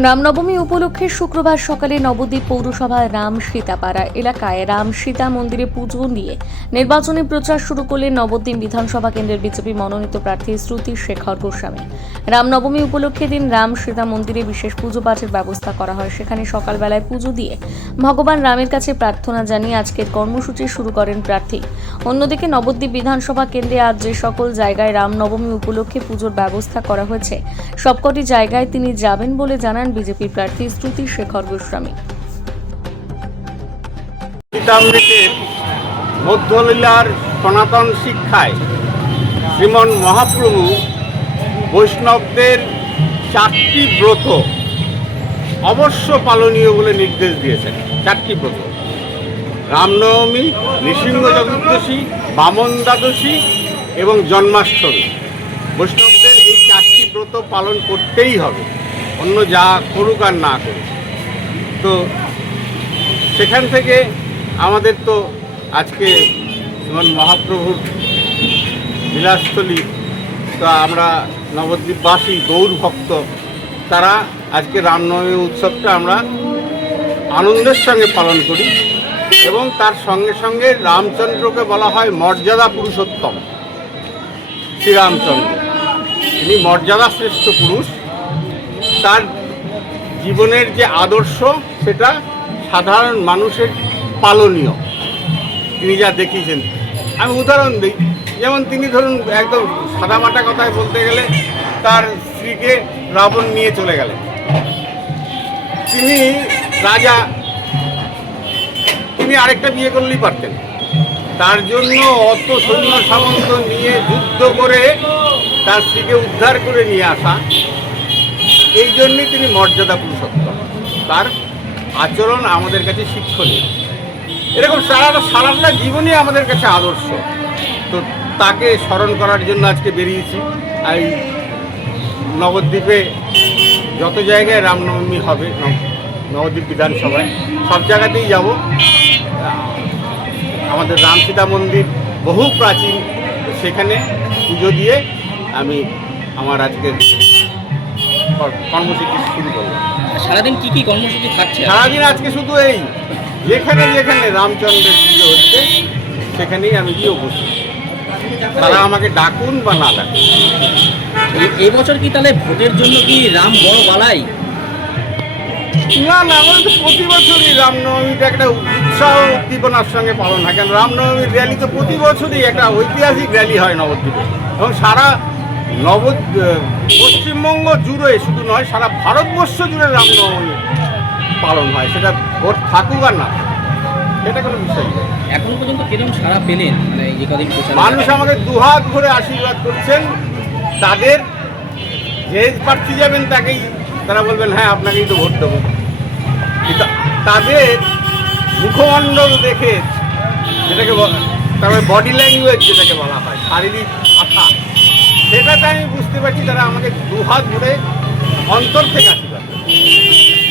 রামনবমী উপলক্ষে শুক্রবার সকালে নবদ্বীপ পৌরসভার রাম সীতাপাড়া এলাকায় রাম সীতা মন্দিরে পুজো দিয়ে নির্বাচনী প্রচার শুরু করলেন নবদ্বীপ বিধানসভা কেন্দ্রের বিজেপি মনোনীত প্রার্থী শ্রুতি শেখর গোস্বামী। রামনবমী উপলক্ষে দিন রাম সীতা মন্দিরে বিশেষ পুজো পাঠের ব্যবস্থা করা হয়। সেখানে সকালবেলায় পুজো দিয়ে ভগবান রামের কাছে প্রার্থনা জানিয়ে আজকের কর্মসূচি শুরু করেন প্রার্থী। অন্যদিকে নবদ্বীপ বিধানসভা কেন্দ্রে আজ যে সকল জায়গায় রামনবমী উপলক্ষে পুজোর ব্যবস্থা করা হয়েছে সবকটি জায়গায় তিনি যাবেন বলে জানান বিজেপি প্রার্থী শ্রুতি শেখর গোস্বামী। গীতামৃতের মধ্যলীলার সনাতন শিক্ষায় শ্রীমন মহাপ্রভু বৈষ্ণবদের 4টি ব্রত অবশ্য পালনীয় বলে নির্দেশ দিয়েছেন। 4টি ব্রত: রামনবমী, নৃসিংহ চতুর্দশী, বামন দ্বাদশী এবং জন্মাষ্টমী। বৈষ্ণবদের এই 4টি ব্রত পালন করতেই হবে, অন্য যা করুক আর না করুক। তো সেখান থেকে আমাদের তো আজকে শ্রীমন মহাপ্রভুর লীলাস্থলী, তো আমরা নবদ্বীপবাসী গৌর ভক্ত, তারা আজকে রামনবমী উৎসবটা আমরা আনন্দের সঙ্গে পালন করি এবং তার সঙ্গে সঙ্গে রামচন্দ্রকে বলা হয় মর্যাদা পুরুষোত্তম। শ্রীরামচন্দ্র তিনি মর্যাদা শ্রেষ্ঠ পুরুষ। তার জীবনের যে আদর্শ সেটা সাধারণ মানুষের পালনীয়। তিনি যা দেখিয়েছেন, আমি উদাহরণ দিই, যেমন তিনি ধরুন একদম সাদামাটা কথায় বলতে গেলে তার স্ত্রীকে রাবণ নিয়ে চলে গেলেন। তিনি রাজা, তিনি আরেকটা বিয়ে করলেই পারতেন। তার জন্য অত সৈন্য সামন্ত নিয়ে যুদ্ধ করে তার স্ত্রীকে উদ্ধার করে নিয়ে আসা, এই জন্যই তিনি মর্যাদা পুরুষোত্তম। তার আচরণ আমাদের কাছে শিক্ষণীয়। এরকম সারাটা জীবনই আমাদের কাছে আদর্শ। তো তাকে স্মরণ করার জন্য আজকে বেরিয়েছি। এই নবদ্বীপে যত জায়গায় রামনবমী হবে, নবদ্বীপ বিধানসভায় সব জায়গাতেই যাব। আমাদের রাম সীতা মন্দির বহু প্রাচীন, সেখানে পুজো দিয়ে আমি আমার আজকের কর্মসূচি শুরু করবো। সারাদিন কি কি কর্মসূচি থাকছে? সারাদিন আজকে শুধু এই যেখানে যেখানে রামচন্দ্রের পুজো হচ্ছে সেখানেই আমি গিয়ে উপস্থিত। তারা আমাকে ডাকুন বা না ডাকুন। এই বছর কি তাহলে ভোটের জন্য কি রাম বড় বালাই? না, আমাদের তো প্রতি বছরই রামনবমীটা একটা উৎসাহ উদ্দীপনার সঙ্গে পালন হয়। কারণ রামনবমীর র্যালি তো প্রতি বছরই একটা ঐতিহাসিক র্যালি হয় নবদ্বীপে, এবং সারা পশ্চিমবঙ্গ জুড়ে শুধু নয়, সারা ভারতবর্ষ জুড়ে রামনবমী পালন হয়। সেটা ভোট থাকুক আর না, এটা কোনো বিষয় নেই। এখন পর্যন্ত কিরকম সারা পেলেন? মানে এই কদিন মানুষ আমাকে দুহাত ভরে আশীর্বাদ করছেন। তাদের যে প্রার্থী যাবেন তাকেই তারা বলবেন হ্যাঁ আপনাকেই তো ভোট দেবো। কিন্তু তাদের মুখমণ্ডল দেখে, যেটাকে তারপরে বডি ল্যাঙ্গুয়েজ যেটাকে বলা হয়, শারীরিক ভাষা, সেটাতে আমি বুঝতে পারছি তারা আমাকে দুহাত ভরে অন্তর থেকে আশীর্বাদ করছে।